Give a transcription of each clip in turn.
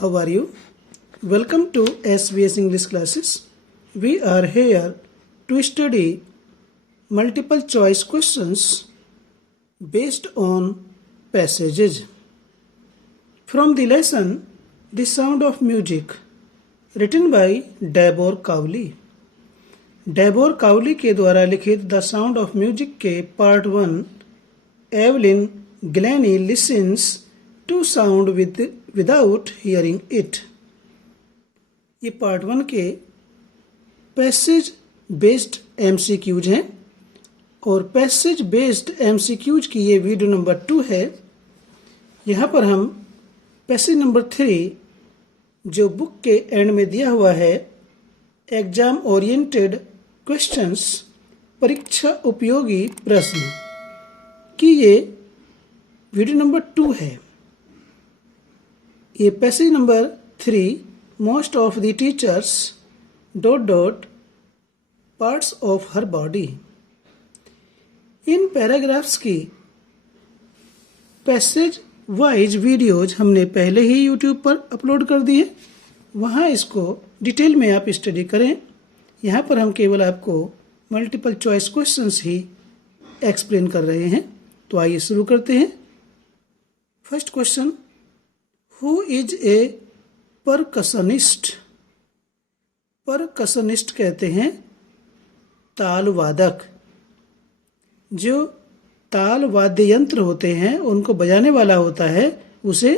How are you? Welcome to SBS English classes. We are here to study multiple choice questions based on passages. From the lesson The Sound of Music, written by Deborah Cowley. डेबोर काउली के द्वारा लिखित the sound of music के part 1 Evelyn Glennie listens to sound without hearing it. ये part 1 के passage based MCQs हैं और passage based MCQs की ये वीडियो नंबर 2 है। यहाँ पर हम पैसेज नंबर 3 जो बुक के एंड में दिया हुआ है एग्जाम ओरिएंटेड क्वेश्चंस परीक्षा उपयोगी प्रश्न की ये वीडियो नंबर 2 है। ये passage number 3 most of the teachers ... parts of her body. In paragraphs की पैसेज वाइज वीडियोज हमने पहले ही YouTube पर अपलोड कर दिए, वहाँ इसको डिटेल में आप स्टडी करें। यहाँ पर हम केवल आपको मल्टीपल चॉइस क्वेश्चंस ही एक्सप्लेन कर रहे हैं। तो आइए शुरू करते हैं। First question, who is a percussionist? Percussionist कहते हैं ताल वादक। जो ताल वाद्य यंत्र होते हैं उनको बजाने वाला होता है उसे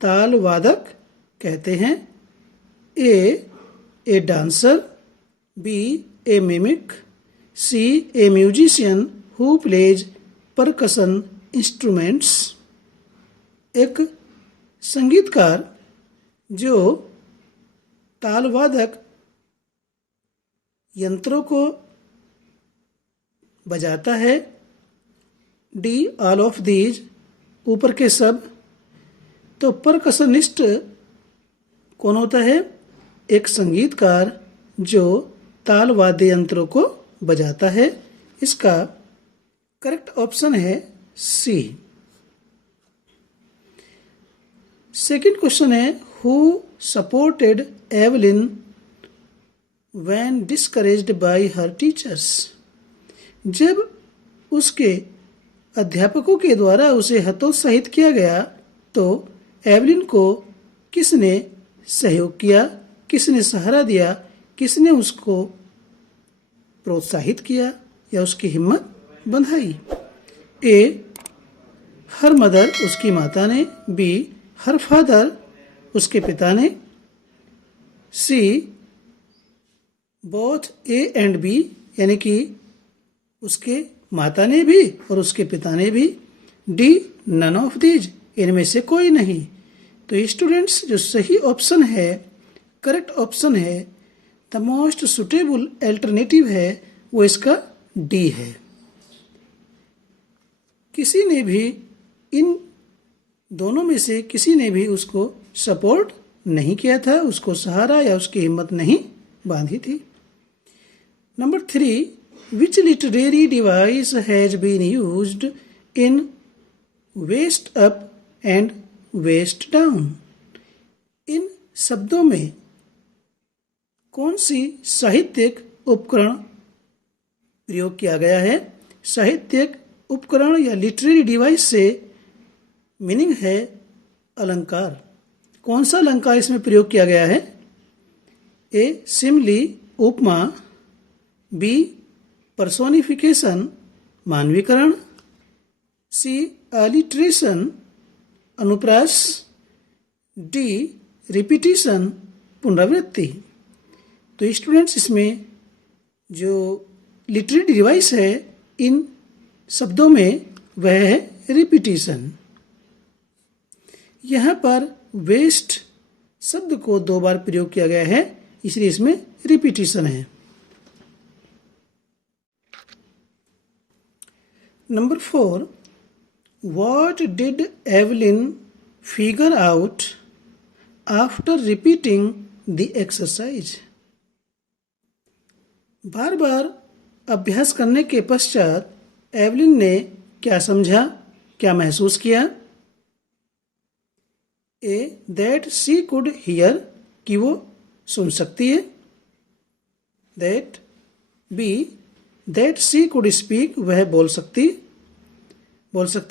ताल वादक कहते हैं। A dancer, B a mimic, C a musician who plays percussion instruments. एक संगीतकार जो तालवादक यंत्रों को बजाता है। डी ऑल ऑफ दीज, ऊपर के सब। तो परकशनिस्ट कौन होता है? एक संगीतकार जो ताल वाद्य यंत्रों को बजाता है। इसका करेक्ट ऑप्शन है सी। सेकंड क्वेश्चन है, who supported Evelyn when discouraged bye her teachers? जब उसके अध्यापकों के द्वारा उसे हतोत्साहित किया गया तो एवलिन को किसने सहयोग किया, किसने सहारा दिया, किसने उसको प्रोत्साहित किया या उसकी हिम्मत बंधाई? ए हर मदर, उसकी माता ने। बी हर फादर, उसके पिता ने। C both A and B, यानी कि उसके माता ने भी और उसके पिता ने भी। डी नन ऑफ दीज, इनमें से कोई नहीं। तो स्टूडेंट्स जो सही ऑप्शन है, करेक्ट ऑप्शन है, द मोस्ट सुटेबल अल्टरनेटिव है वो इसका डी है। किसी ने भी, इन दोनों में से किसी ने भी उसको सपोर्ट नहीं किया था, उसको सहारा या उसकी हिम्मत नहीं बांधी थी। Number 3, which literary device has been used in waist up and waist down? इन शब्दों में कौन सी साहित्यिक उपकरण प्रयोग किया गया है? साहित्यिक उपकरण या लिटरेरी डिवाइस से मीनिंग है अलंकार। कौन सा अलंकार इसमें प्रयोग किया गया है? ए सिमली, उपमा। बी पर्सोनिफिकेशन, मानवीकरण। सी अलिट्रेशन, अनुप्रास। डी रिपीटिशन, पुनरावृत्ति। तो स्टूडेंट्स इसमें जो लिटरेरी डिवाइस है इन शब्दों में वह है रिपीटिशन। यहाँ पर वेस्ट शब्द को 2 बार प्रयोग किया गया है, इसलिए इसमें रिपीटिशन है। Number 4, what did Evelyn figure out after repeating the exercise? बार बार अभ्यास करने के पश्चात एवलिन ने क्या समझा, क्या महसूस किया? A that she could hear, कि वो सुन सकती है. That B that she could speak, वह बोल सकती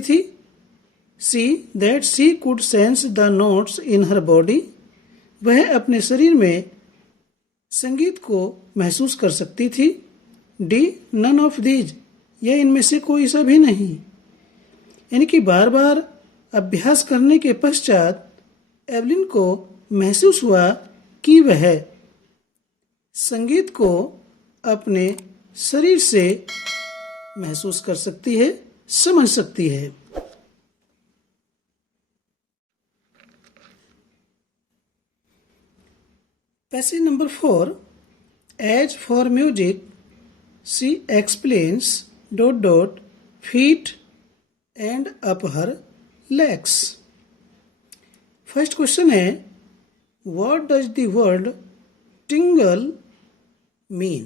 थी. C that she could sense the notes in her body, वह अपने शरीर में संगीत को महसूस कर सकती थी. डी नन ऑफ दीज, यह इनमें से कोई सा भी नहीं. यानी कि बार बार अभ्यास करने के पश्चात एवलिन को महसूस हुआ कि वह संगीत को अपने शरीर से महसूस कर सकती है, समझ सकती है. Passage number 4. As for music she explains ... feet and up her legs. First question है, what does the word tingle mean.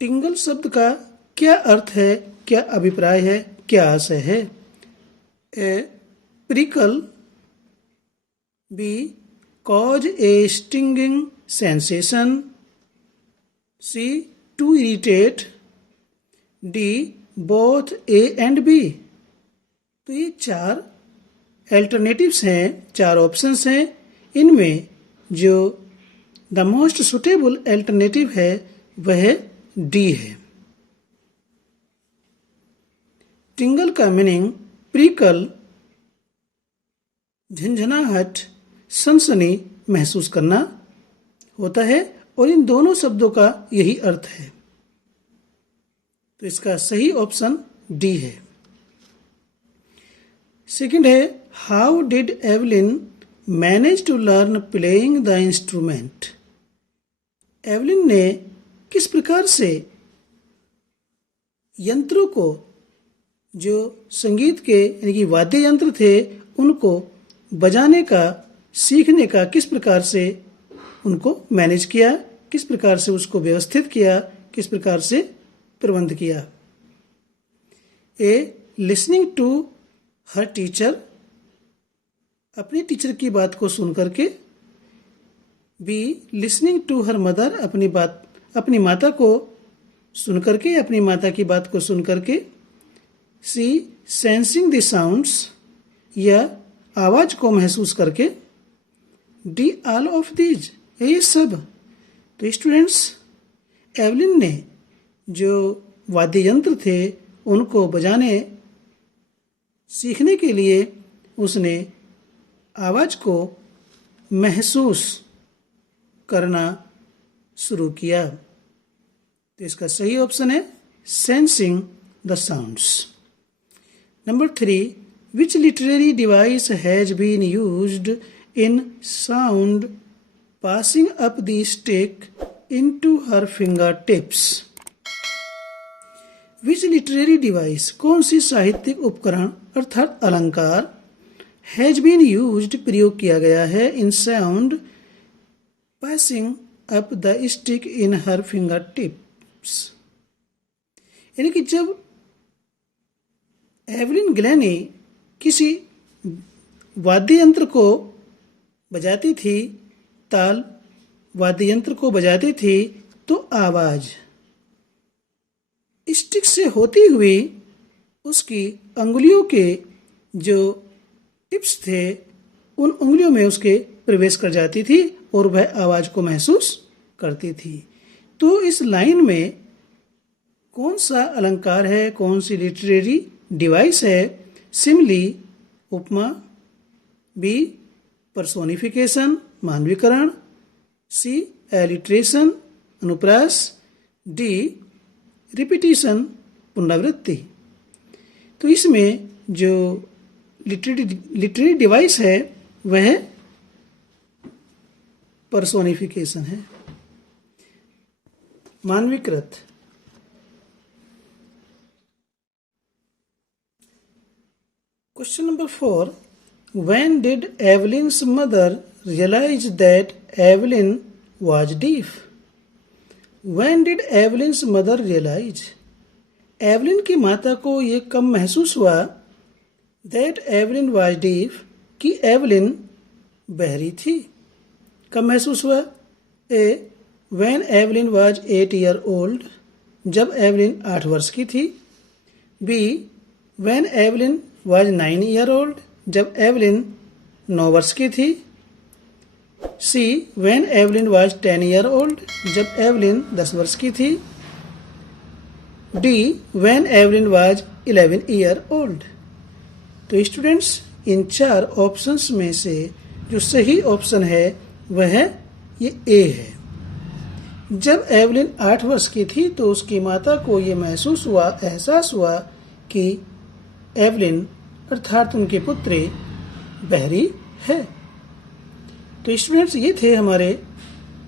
Tingle शब्द का क्या अर्थ है, क्या अभिप्राय है, क्या आशय है. A prickle, B cause a stinging sensation, C to irritate, D both A and B. तो ये 4 अल्टरनेटिव्स हैं, 4 ऑप्शंस हैं. इनमें जो द मोस्ट सुटेबल अल्टरनेटिव है वह डी है. टिंगल का मीनिंग प्रिकल, झंझनाहट, सनसनी, महसूस करना होता है और इन दोनों शब्दों का यही अर्थ है. तो इसका सही ऑप्शन डी है. सेकंड है, how did Evelyn manage to learn playing the instrument. Evelyn ने किस प्रकार से यंत्रों को, जो संगीत के यानी कि वाद्य यंत्र थे, उनको बजाने का, सीखने का किस प्रकार से उनको मैनेज किया, किस प्रकार से उसको व्यवस्थित किया, किस प्रकार से प्रबंध किया. A listening to her teacher, अपने टीचर की बात को सुन करके. B listening to her mother, अपनी माता को सुन करके, अपनी माता की बात को सुन करके. सी सेंसिंग द साउंड्स, या आवाज को महसूस करके. डी ऑल ऑफ दीज, यही सब. तो स्टूडेंट्स, एवलिन ने जो वाद्य यंत्र थे उनको बजाने सीखने के लिए उसने आवाज को महसूस करना शुरू किया. तो इसका सही ऑप्शन है sensing the sounds. Number 3, which literary device has been used in sound passing up the stick into her fingertips. Which literary device, कौन सी साहित्यिक उपकरण अर्थात अलंकार has been used, प्रयोग किया गया है, in sound passing up the stick in her fingertips. यानी कि जब एवलिन ग्लैनी किसी वाद्य यंत्र को बजाती थी, ताल वाद्य यंत्र को बजाती थी, तो आवाज स्टिक से होती हुई उसकी अंगुलियों के जो टिप्स थे उन उंगलियों में उसके प्रवेश कर जाती थी और वह आवाज को महसूस करती थी. तो इस लाइन में कौन सा अलंकार है, कौन सी लिटरेरी डिवाइस है? सिमली, उपमा. बी पर्सोनिफिकेशन, मानवीकरण. सी एलिट्रेशन, अनुप्रास. डी रिपीटिशन, पुनरावृत्ति. तो इसमें जो लिटरेरी डिवाइस है वह पर्सोनिफिकेशन है, मानवीकृत. Question number 4. When did Evelyn's mother realize that Evelyn was deaf? When did Evelyn's mother realize? Evelyn की माता को ये कब महसूस हुआ that Evelyn was deaf, कि एवलिन बहरी थी। कब महसूस हुआ? A when Evelyn was 8 year old, जब एवलिन 8 वर्ष की थी। B when Evelyn was 9 year old, जब एवलिन 9 वर्ष की थी। C when Evelyn was 10 year old, जब एवलिन 10 वर्ष की थी। D when Evelyn was 11 year old. तो स्टूडेंट्स, इन 4 ऑप्शंस में से जो सही ऑप्शन है वह ये ए है। जब एवलिन 8 वर्ष की थी तो उसकी माता को ये एहसास हुआ कि एवलिन अर्थात उनकी पुत्री बहरी है। तो स्टूडेंट्स, ये थे हमारे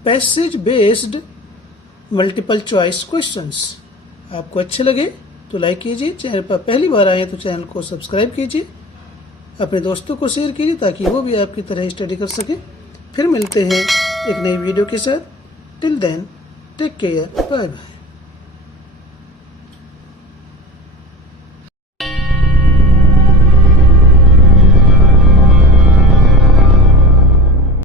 passage based multiple choice questions. आपको अच्छे लगे तो लाइक कीजिए, चैनल पर पहली बार आए तो चैनल को सब्सक्राइब कीजिए, अपने दोस्तों को शेयर कीजिए ताकि वो भी आपकी तरह स्टडी कर सकें। फिर मिलते हैं एक नई वीडियो के साथ। Till then take care, bye bye.